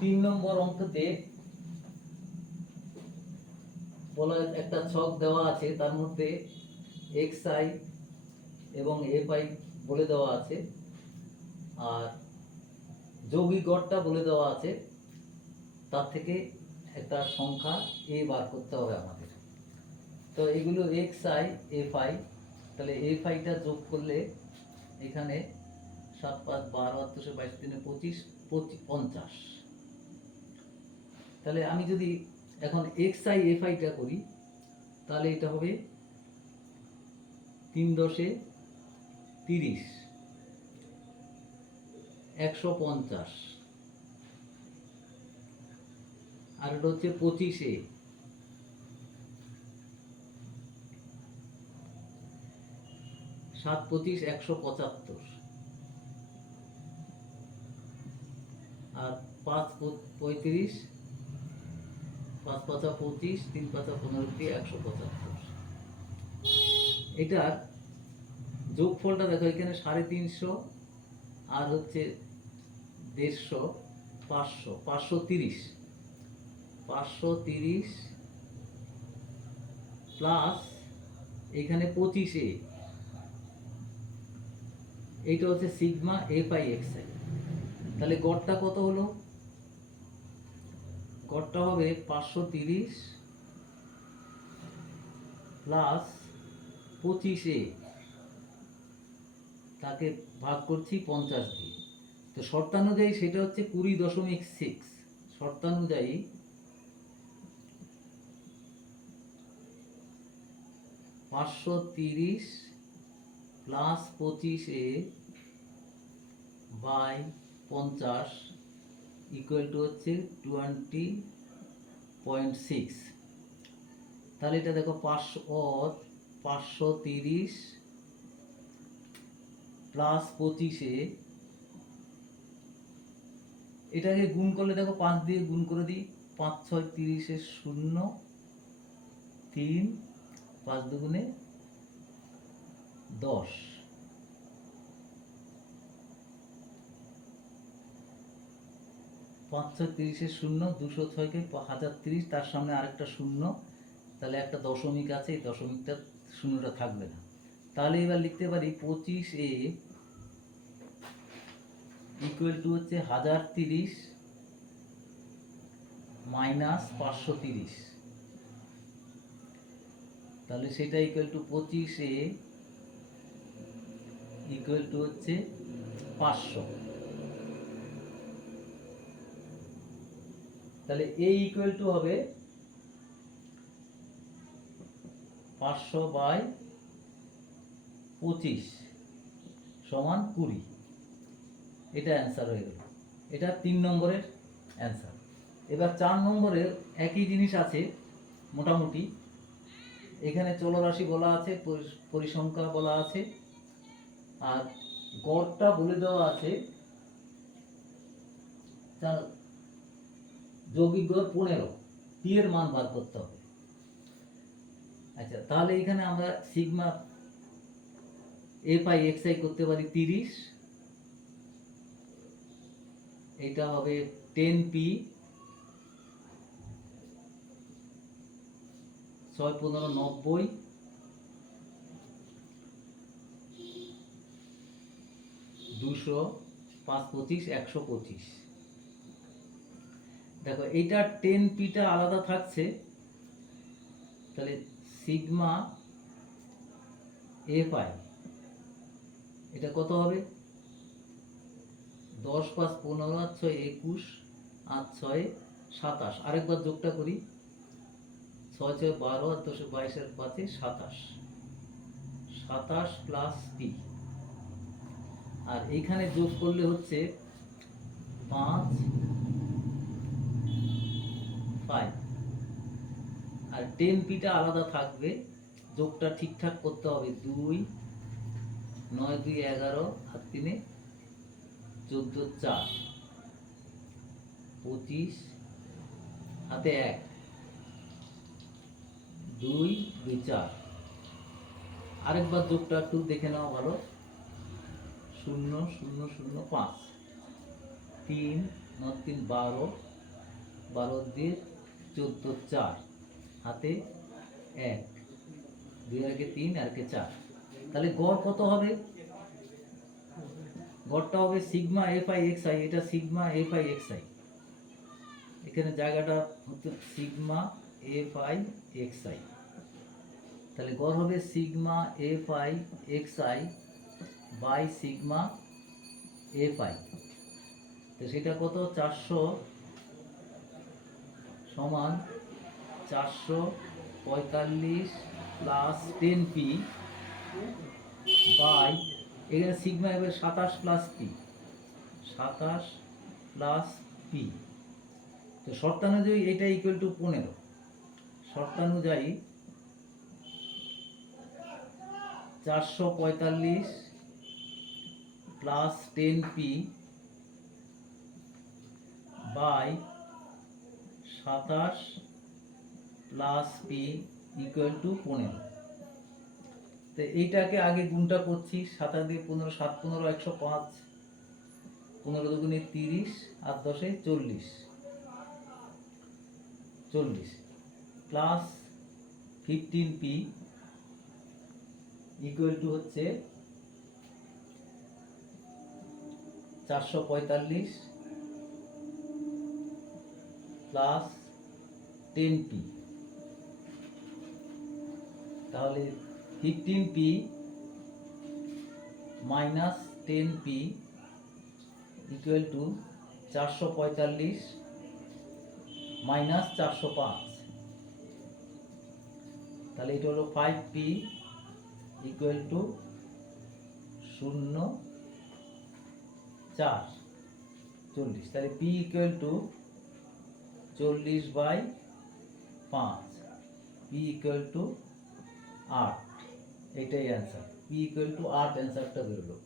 তিন নম্বর অঙ্কতে বলা একটা ছক দেওয়া আছে, তার মধ্যে এক্স আই এবং এফ আই বলে দেওয়া আছে, আর যৌগিক গড়টা বলে দেওয়া আছে, তার থেকে একটা সংখ্যা এ বার করতে হবে আমাদের। তো এগুলো এক্স আই এফ আই তাহলে এফ আইটা যোগ করলে এখানে সাত পাঁচ বারো আটশো বাইশ তিনে পঁচিশ পঁচিশ, পঞ্চাশ। তাহলে আমি যদি এখন এক্স আই এফ আইটা করি, তাহলে এটা হবে তিন দশে তিরিশ, একশো পঞ্চাশ। আর এটা হচ্ছে পঁচিশে। সাত পঁচিশ, একশো পঁচাত্তর। আর পাঁচ পঁয়ত্রিশ পাঁচ পাতা পঁচিশ, তিন পাতা পনেরো একশো পঁচাত্তর এটার যোগফলটা দেখো, এখানে সাড়ে তিনশো আর হচ্ছে দেড়শো, পাঁচশো পাঁচশো তিরিশ। পাঁচশো তিরিশ প্লাস এখানে পঁচিশে এইটা হচ্ছে sigma F I X I তাহলে গড়টা কত হলো? গড়টা হবে পাঁচশো তিরিশ প্লাস পঁচিশে তাকে ভাগ করছি পঞ্চাশ দিয়ে। তো শর্তানুযায়ী সেটা হচ্ছে কুড়ি দশমিক সিক্স শর্তানুযায়ী পাঁচশো তিরিশ প্লাস পঁচিশে বাই পঞ্চাশ ইকুয়াল টু হচ্ছে টোয়েন্টি পয়েন্ট সিক্স তাহলে এটা দেখো পাঁচশো পাঁচশো তিরিশ প্লাস পঁচিশে। এটাকে গুণ করলে দেখো পাঁচ দিয়ে গুণ করে দিই, পাঁচ ছয় তিরিশে শূন্য, তিন, পাঁচ দুগুণে দশ। পাঁচ ছয় তিরিশে শূন্য, দুশো ছয়কে হাজার তিরিশ, তার সামনে আরেকটা শূন্য। তাহলে একটা দশমিক আছে, এই দশমিকটা শূন্যটা থাকবে না। তাহলে এবার লিখতে পারি পঁচিশ এ ইকুয়াল টু হচ্ছে হাজার তিরিশ মাইনাস পাঁচশো তিরিশ। তাহলে সেটা ইকুয়াল টু পঁচিশ এ ইকুয়াল টু হচ্ছে পাঁচশো। তাহলে এ ইকুয়াল টু হবে পাঁচশো বাই পঁচিশ সমান কুড়ি। এটা অ্যান্সার হয়ে গেল। এটা তিন নম্বরের অ্যান্সার এবার চার নম্বরের একই জিনিস আছে মোটামুটি। এখানে চলরাশি বলা আছে, পরি- পরিসংখ্যা বলা আছে। আর গড়টা বলে দেওয়া আছে তার যৌগিক পনেরো। টি এর মান বার করতে হবে। আচ্ছা তাহলে এখানে আমরা sigma F I X I করতে পারি তিরিশ। এটা হবে টেন পি ছয় পনেরো নব্বই। দুশো পাঁচ পঁচিশ, একশো পঁচিশ। দেখো, এইটা টেন পিটা আলাদা থাকছে। তাহলে সিগমা এফ আই এটা কত হবে? দশ পাঁচ পনেরো আর ছয় একুশ আর ছয় সাতাশ। আরেকবার যোগটা করি। ছয় ছয় বারো, আর দশে বাইশের পাঁচে সাতাশ। সাতাশ প্লাস পি আর এইখানে যোগ করলে হচ্ছে পাঁচ ফাইভ আর টেন পিটা আলাদা থাকবে। যোগটা ঠিকঠাক করতে হবে দুই, নয়, দুই, এগারো, আর তিনে চোদ্দ, চার। পঁচিশ, হাতে এক। দুই দুই, চার। আরেকবার যোগটা একটু দেখে নেওয়া ভালো। শূন্য শূন্য শূন্য, পাঁচ। তিন ন তিন, বারো। বারো দিয়ে চোদ্দ চার। হাতে এক, দুই আর একে তিন আর একে চার। তাহলে গড় কত হবে? গড়টা হবে sigma F I X I, এটা sigma F I X I. এখানে জায়গাটা হচ্ছে sigma F I X I. তাহলে গড় হবে sigma F I X I by sigma F I তো সেটা কত? চারশো সমান চারশো পঁয়তাল্লিশ প্লাস টেন পি বাই এখানে সিগমা এবার সাতাশ প্লাস পি সাতাশ প্লাস পি তো শর্তানুযায়ী এটা ইকুয়াল টু পনেরো। শর্তানুযায়ী চারশো পঁয়তাল্লিশ প্লাস টেন পি বাই সাতাশ প্লাস পি ইকুয়াল টু পনেরো। তো এইটাকে আগে গুণটা করছি, সাতাশ দিয়ে পনেরো, সাত পনেরো, একশো পাঁচ, পনেরো দুগুণে তিরিশ আর দশে চল্লিশ। চল্লিশ। Plus fifteen P equal to হচ্ছে চারশো পঁয়তাল্লিশ প্লাস টেন পি তাহলে fifteen P minus ten P equal to চারশো পঁয়তাল্লিশ মাইনাস চারশো পাঁচ। তাহলে এটা হলো ফাইভ পি ইকুয়াল টু শূন্য চার। চল্লিশ। তাহলে পি ইকুয়াল টু চল্লিশ বাই পাঁচ। পি ইকুয়াল টু আট। এটাই অ্যান্সার পি ইকুয়াল টু আট অ্যান্সারটা বেরোলো।